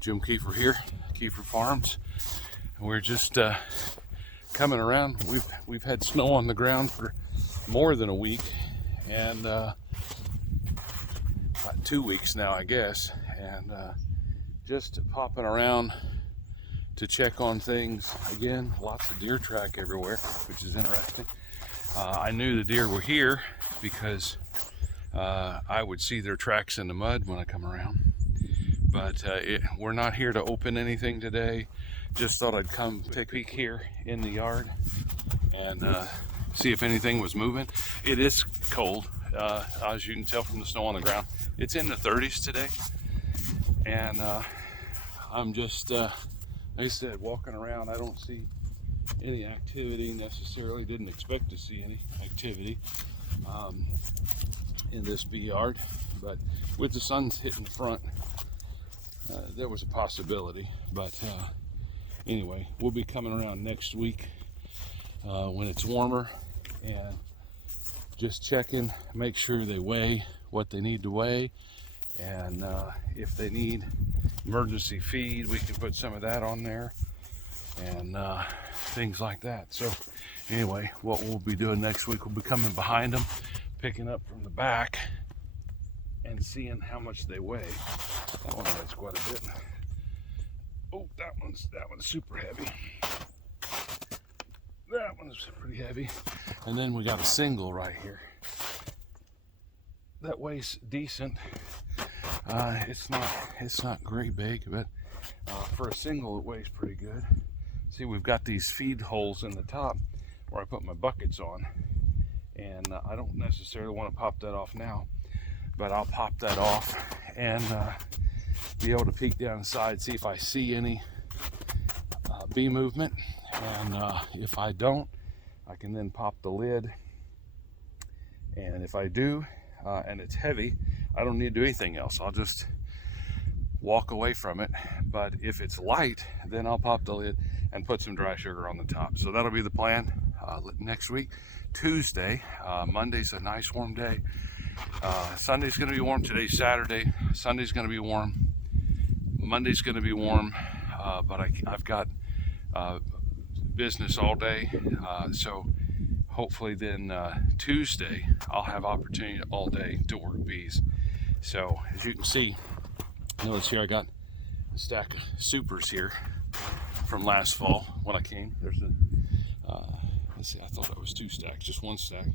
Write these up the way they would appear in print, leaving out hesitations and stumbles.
Jim Kiefer here, Kiefer Farms. And we're just coming around. We've had snow on the ground for more than a week, and 2 weeks now, I guess. And just popping around to check on things. Again, lots of deer track everywhere, which is interesting. I knew the deer were here because I would see their tracks in the mud when I come around. But we're not here to open anything today. Just thought I'd come take a peek here in the yard and see if anything was moving. It is cold, as you can tell from the snow on the ground. It's in the 30s today, and I'm just, like I said, walking around. I don't see any activity necessarily. Didn't expect to see any activity in this bee yard, but with the sun hitting the front, there was a possibility. But anyway, we'll be coming around next week when it's warmer and just checking, make sure they weigh what they need to weigh, and if they need emergency feed, we can put some of that on there, and things like that. So anyway, what we'll be doing next week, we'll be coming behind them, picking up from the back and seeing how much they weigh. That one weighs quite a bit. Oh, that one's super heavy. That one's pretty heavy. And then we got a single right here that weighs decent. It's not great big, but for a single it weighs pretty good. See, we've got these feed holes in the top where I put my buckets on, and I don't necessarily want to pop that off now, but I'll pop that off and be able to peek down inside, see if I see any bee movement, and if I don't, I can then pop the lid, and if I do, and it's heavy, I don't need to do anything else. I'll just walk away from it. But if it's light, then I'll pop the lid and put some dry sugar on the top. So that'll be the plan next week. Tuesday, Monday's a nice warm day. Sunday's going to be warm. Today's Saturday. Sunday's going to be warm. Monday's going to be warm, but I've got business all day. So hopefully then Tuesday I'll have opportunity all day to work bees. So as you can see, notice here I got a stack of supers here from last fall when I came. There's a let's see, I thought that was 2 stacks, just 1 stack.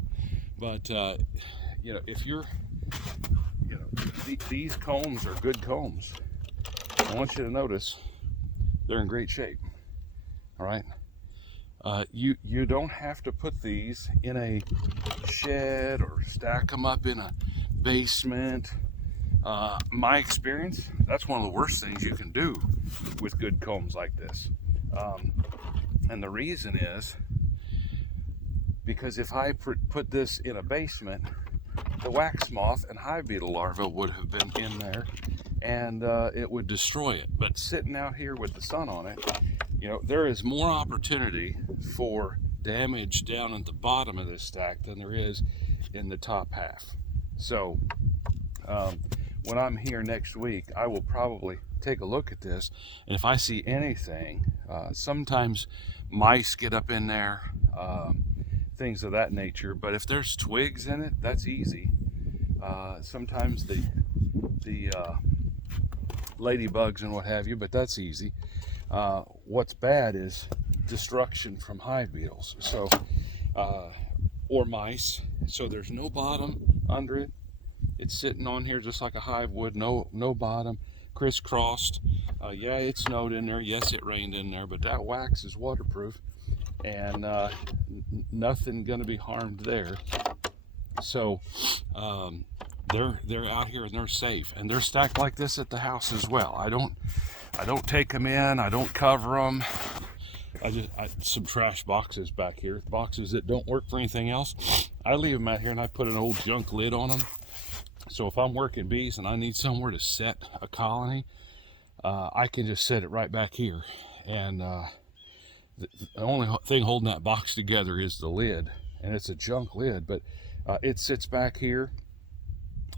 But you know, if you're, you know, these combs are good combs. I want you to notice they're in great shape. All right. You don't have to put these in a shed or stack them up in a basement. My experience, that's one of the worst things you can do with good combs like this. And the reason is because if I put this in a basement, the wax moth and hive beetle larvae would have been in there, and it would destroy it. But sitting out here with the sun on it, you know, there is more opportunity for damage down at the bottom of this stack than there is in the top half. So when I'm here next week, I will probably take a look at this, and if I see anything, sometimes mice get up in there, things of that nature. But if there's twigs in it, that's easy. Sometimes the ladybugs and what have you, but that's easy. What's bad is destruction from hive beetles, so or mice. So there's no bottom under it. It's sitting on here just like a hive would. No bottom, crisscrossed. Yeah, it snowed in there. Yes, it rained in there, but that wax is waterproof, and nothing going to be harmed there. So they're out here and they're safe, and they're stacked like this at the house as well. I don't take them in. I don't cover them. I some trash boxes back here, boxes that don't work for anything else. I leave them out here, and I put an old junk lid on them. So if I'm working bees and I need somewhere to set a colony, I can just set it right back here. And the only thing holding that box together is the lid, and it's a junk lid, but it sits back here,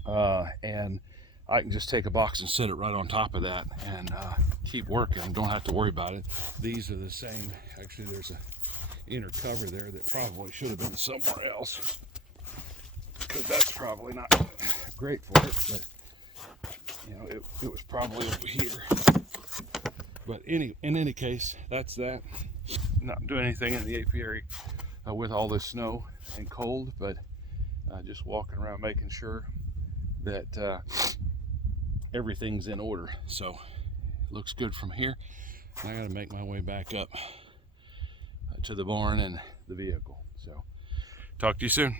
and I can just take a box and set it right on top of that and keep working. Don't have to worry about it. These are the same. Actually, there's a inner cover there that probably should have been somewhere else, because that's probably not great for it, but you know, it was probably over here. But in any case, that's that. Not doing anything in the apiary with all this snow and cold, but just walking around making sure that everything's in order. So it looks good from here. I got to make my way back up to the barn and the vehicle. So talk to you soon.